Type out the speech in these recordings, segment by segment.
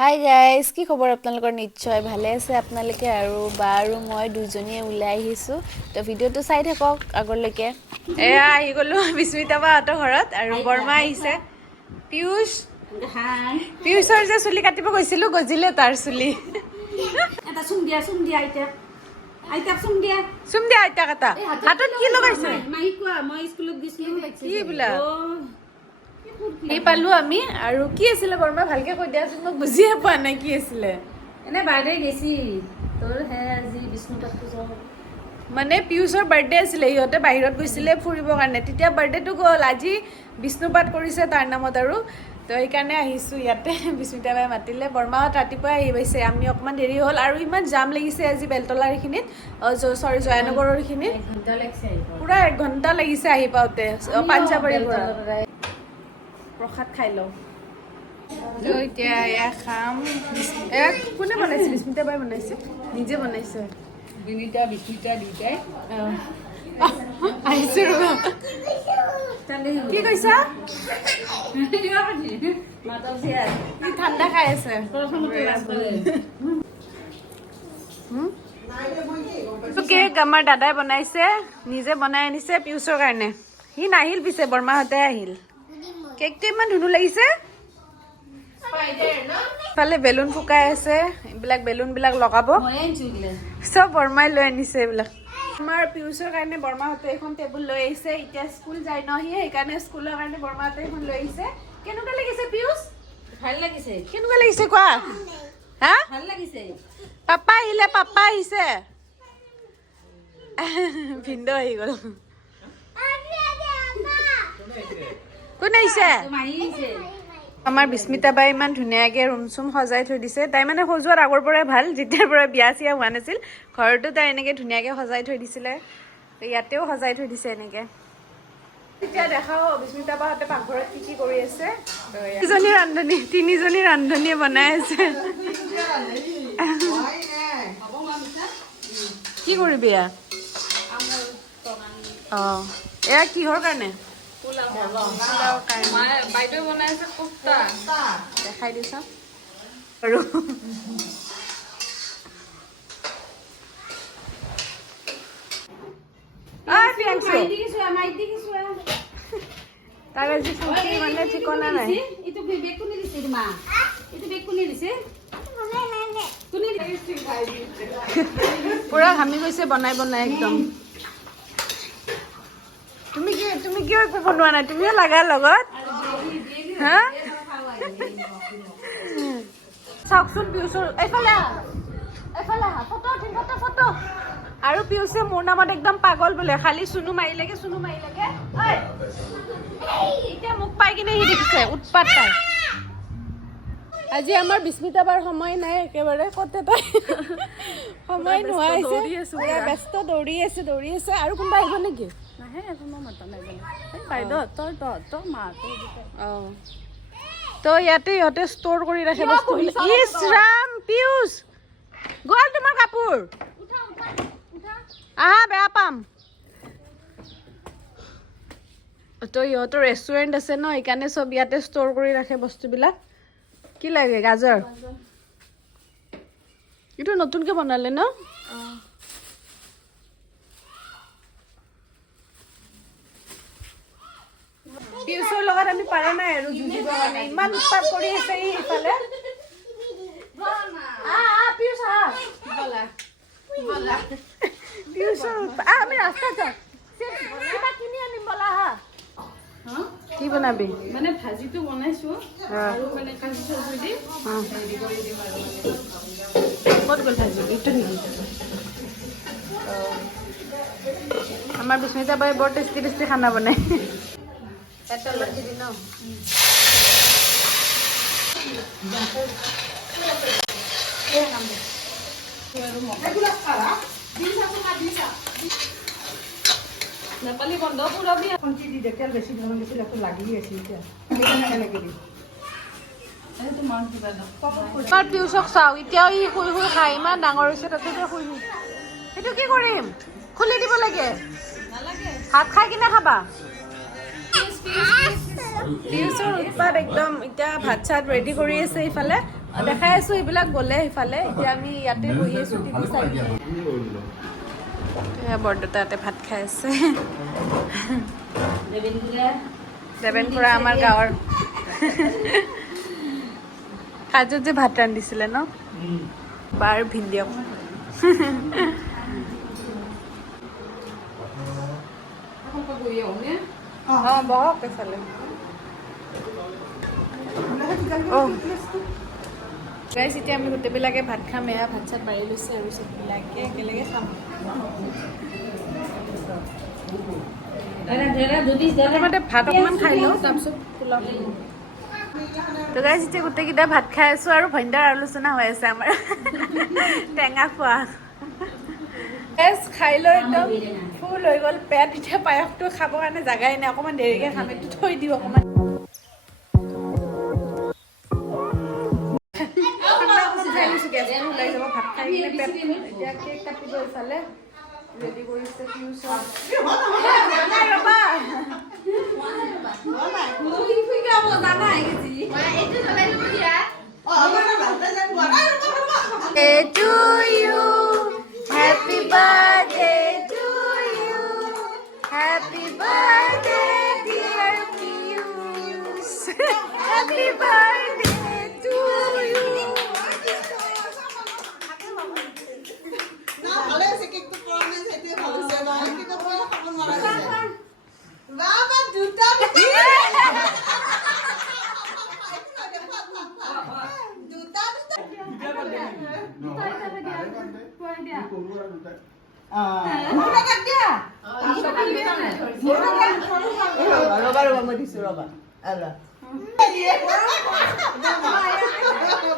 Hi guys, কি খবৰ আপোনালোকৰ? নিশ্চয় ভালে আছে আপোনালোকে। আৰু বা আৰু মই দুজনীয়ে ওলাই আহিছোঁ, তো ভিডিঅ'টো চাই থাকক আগলৈকে। এয়া আহি গ'লোঁ বিস্মিতা বাহঁতৰ ঘৰত, আৰু বৰমা আহিছে। পিয়ুষৰ যে চুলি কাটিব গৈছিলোঁ, গজিলে তাৰ চুলি। চুম দিয়া আইতাক এটা। হাতত কি লগাইছে? কি বোলা এই পালো আমি। আৰু কি আছিলে বৰমা, ভালকে কৈ দিয়াচোন, মই বুজিয়ে পোৱা নাই কি আছিলে। এনে বাৰ্থডে গেছি তোৰ হে আজি বিষ্ণুপাত পূজা মানে পিয়ুষৰ বাৰ্থডে আছিলে, সিহঁতে বাহিৰত গৈছিলে ফুৰিবৰ কাৰণে, তেতিয়া বাৰ্থডেটো গ'ল। আজি বিষ্ণুপাত কৰিছে তাৰ নামত, আৰু তো সেইকাৰণে আহিছোঁ ইয়াতে। বিস্মিতা বাই মাতিলে। বৰমাহঁত ৰাতিপুৱাই আহি পাইছে, আমি অকণমান দেৰি হ'ল। আৰু ইমান জাম লাগিছে আজি বেলতলাৰ এইখিনিত, চৰি জয়ানগৰৰ এইখিনিত পূৰা 1 ঘণ্টা লাগিছে আহি পাওঁতে পাঞ্জাবাৰীৰ পৰা। প্ৰসাদ খাই লওঁ। তো এতিয়া এয়া খাম। এয়া কোনে বনাইছে? বিস্মিতা বাই বনাইছে, নিজে বনাইছে। বিষ্ণুতা দুইটাই আহিছোঁ ৰ'বা। কি কৈছা? ঠাণ্ডা খাই আছে। কেক আমাৰ দাদাই বনাইছে, নিজে বনাই আনিছে পিয়ুষৰ কাৰণে। সি নাহিল পিছে, বৰমাহঁতে আহিল। কেকটো ইমান ধুনু লাগিছে। ইফালে বেলুন ফুকাই আছে, এইবিলাক বেলুনবিলাক লগাব। চব বৰমাই লৈ আনিছে এইবিলাক। আমাৰ পিয়ুষৰ কাৰণে বৰমাহঁতে এখন টেবুল লৈ আহিছে। এতিয়া স্কুল যায় ন সি, সেইকাৰণে স্কুলৰ কাৰণে বৰমাহঁতে এখন লৈ আহিছে। কেনেকুৱা লাগিছে পিয়ুষ? ভাল লাগিছে। কেনেকুৱা লাগিছে কোৱা? হা, ভাল লাগিছে। পাপা আহিলে, পাপা আহিছে। ভিন্দ আহি গ'ল। কোন আহিছে? আমাৰ বিস্মিতা বাই ইমান ধুনীয়াকৈ ৰুম চুম সজাই থৈ দিছে। তাই মানে সজোৱাত আগৰ পৰাই ভাল, যেতিয়াৰ পৰা বিয়া চিয়া হোৱা নাছিল ঘৰতো তাই এনেকৈ ধুনীয়াকৈ সজাই থৈ দিছিলে। ইয়াতেও সজাই থৈ দিছে এনেকৈ। এতিয়া দেখাও বিস্মিতা বাহঁতে পাকঘৰত কি কি কৰি আছে। তিনিজনী ৰান্ধনীয়ে বনাই আছে। কি কৰিবি এয়া? অঁ, এয়া কিহৰ কাৰণে? বাইদেউ বনাইছে কোফতা। দেখাই দিছ আৰু তাৰ আজি ফুটি মানে ঠিকনা নাই। পুৰা ঘামি গৈছে বনাই বনাই একদম। তুমি কিয় একো বনোৱা নাই? তুমিও লাগা লগত। হা, চাওকচোন পিয়ুষৰ এইফালে আহা, ফটো। আৰু পিয়ুষে মোৰ নামত একদম পাগল বোলে, খালি চুনু মাৰিলেগে। এতিয়া মোক পাই কিনে সি দেখিছে উৎপাত পাই। আজি আমাৰ বিস্মিতা বাৰ সময় নাই একেবাৰে, ক'তে তাই সময় নোহোৱা হৈছে। পুৰা ব্যস্ত, দৌৰি আছে। আৰু কোনোবা আহিব নেকি? নাহে, কোনো মাতা নাই। বাইদেউ তই মা অঁ, তো ইয়াতে ইহঁতে ষ্ট'ৰ কৰি ৰাখে বস্তুবিলাক। ইছ ৰাম পিয়ুষ গ'ল তোমাৰ কাপোৰ। আহা, বেয়া পাম। তো ইহঁতৰ ৰেষ্টুৰেণ্ট আছে ন, সেইকাৰণে চব ইয়াতে ষ্ট'ৰ কৰি ৰাখে বস্তুবিলাক। কি লাগে? গাজৰ? এইটো নতুনকৈ বনালে ন? পিয়ুষৰ লগত আমি পাৰা নাই আৰু যুঁজিব কাৰণে, ইমান উৎপাত কৰি আছে ই ইফালে। পিয়ুষ আহা। পিয়ুষৰ আমি ৰাস্তাত যাম, কিবা কিনি আনিম ব'লা। আহা। কি বনাবি? মানে ভাজিটো বনাইছো আৰু মানে কাঁচি চব্জি দি হেৰি কৰি দিম আৰু। ক'ত গ'ল ভাজি? এইটো নেকি? আমাৰ বিস্মিতা বাই বৰ টেষ্টি খানা বনাই। এটা লাগি দি ন। নেপালী বন্ধ পুৰাবি। তেল বেছি লাগি আছে এতিয়া। তোমাৰ পিয়ুষক চাওঁ, এতিয়াও ই শুই খাই, ইমান ডাঙৰ হৈছে তথাপিও শুই। সেইটো কি কৰিম? খুলি দিব লাগে? ভাত খাই কিনে খাবা। পিয়ুষৰ উৎপাত একদম। এতিয়া ভাত চাত ৰেডি কৰি আছে ইফালে। দেখাই আছো এইবিলাক গ'লে সিফালে এতিয়া আমি ইয়াতে বহি আছো টিভি চাই বৰদেউতা ইয়াতে ভাত খাই আছে দেবেনপুৰা আমাৰ গাঁৱৰ কাজত যে ভাত ৰান্ধিছিলে ন বাৰ ভিন্দিয়ক বহক এইফালে গাইছ এতিয়া আমি গোটেইবিলাকে ভাত খাম এয়া ভাত চাত বাঢ়ি লৈছে আৰু চববিলাকে একেলগে খাম প্ৰথমতে ভাত অকণমান খাই লওঁ তাৰপিছত পোলাও তো গাইছ এতিয়া গোটেইকেইটা ভাত খাই আছোঁ আৰু ভণ্টাৰ আলোচনা হৈ আছে আমাৰ টেঙা খোৱা খাই লৈ একদম ফুল হৈ গ'ল পেট এতিয়া পায়সটো খাবৰ কাৰণে জাগাই নাই অকণমান দেৰিকৈ খাম এইটো থৈ দিওঁ অকণমান ওলাই যাব ভাত খাই কিনে পেট এতিয়া কেক কাটিব এইফালে ৰেডি কৰিছে tuition to you happy birthday to you happy birthday dear Pius happy birthday to you না ভালো আছে কেকটো পরানে সেটা ভালো আছে না কেকটো পরা খাবো মারা গেছে বাবা দুটা রবা মই দিছো রবা আলা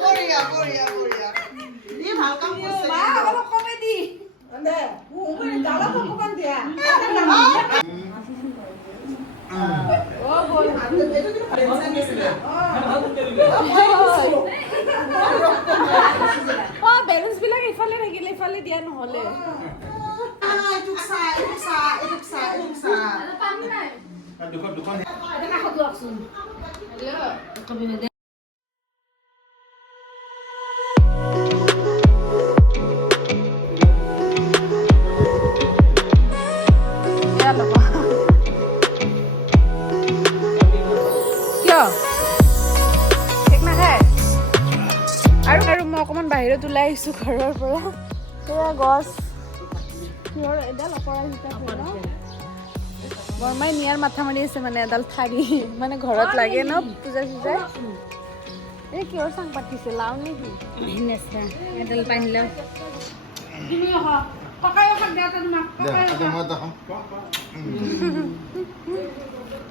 বড়িয়া বড়িয়া বড়িয়া ই ভাল কাম করছে মা আলো কমেডি আন্দে উমরে ডালা তো কোন দিয়া ও বল আপনি বেটো কি ফ্রেন্ডস গেছিল ও ব্যালেন্স বিলাক ইফালে থাকিলে ইফালে দিয়া নহলে এটুক সা পানি নাই দুখন এটা না খদু আকছুন হ্যালো কবিনে দে অকণমান বাহিৰত ওলাই আহিছোঁ ঘৰৰ পৰা সেয়া গছ কিহৰ এডাল অপৰা বৰমাই নিয়াৰ মাথা মাৰি আছে মানে এডাল ঠাৰি মানে ঘৰত লাগে ন পূজা চূজাই এই কিহৰ চাং পাতিছে লাও নেকি এডাল পানী লাও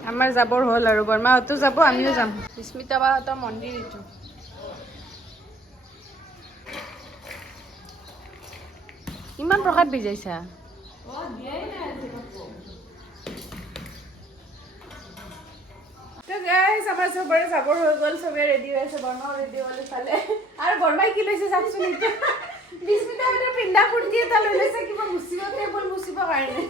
আমাৰ যাবৰ হ'ল আৰু বৰমাহঁতো যাব আমিও যাম স্মিতা বাহঁতৰ মন্দিৰ এইটো ইমান প্ৰসাদ ভিজাইছা আমাৰ চবৰে যাবৰ হৈ গ'ল চবে ৰেডি হৈ আছে বৰমাও ৰেডি হ'ল চালে আৰু বৰমাই কি লৈছে চাওকচোন এতিয়া বিস্মিতা পিন্ধা কুৰ্তি এটা লৈ লৈছে কিবা মুচিব টেবুল মুচিবৰ কাৰণে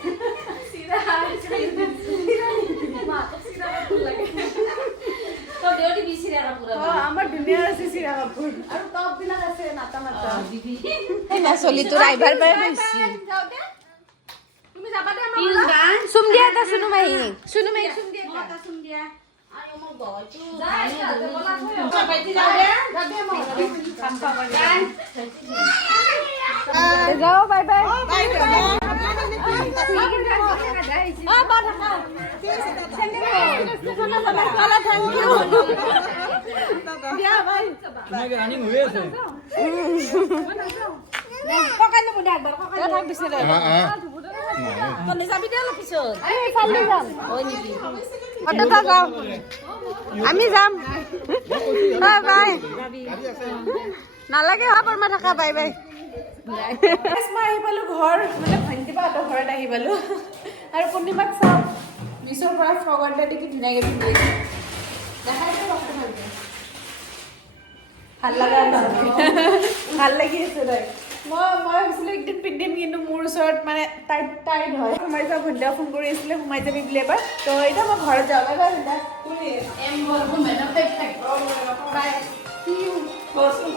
আমাৰ ধুনীয়া আছে চিৰা কাপোৰ আৰু টপ বিলাক আছে নাতা নাতা চলিটো ড্ৰাইভাৰ পাই পাইছি তুমি যাবা দে আমাৰ চুম দিয়া এটা চুনু মাহি চুম দিয়া এটা চুম দিয়া আই মোৰ গয়টো যাও বাই বাই আমি যাম বাই নালাগে বৰমা থাকা বাই বাই মই আহি পালো ঘৰ মানে ভণ্টিবাহঁতৰ ঘৰত আহি পালো আৰু পূৰ্ণিমাক চাওঁ মিছৰ পৰা ফ্ৰক এটা দেখি ধুনীয়াকৈ পিন্ধি দেখাইছে ভাল লগা ভাল লাগি আছে তাই মই ভাবিছিলোঁ একদিন পিন্ধিম কিন্তু মোৰ ওচৰত মানে টাইট হয় সোমাই যাওঁ ভণ্টিয়ে ফোন কৰি আছিলে সোমাই যাবি বুলি এবাৰ তো এতিয়া মই ঘৰত যাওঁ বাই বাই ভণ্টা কচোন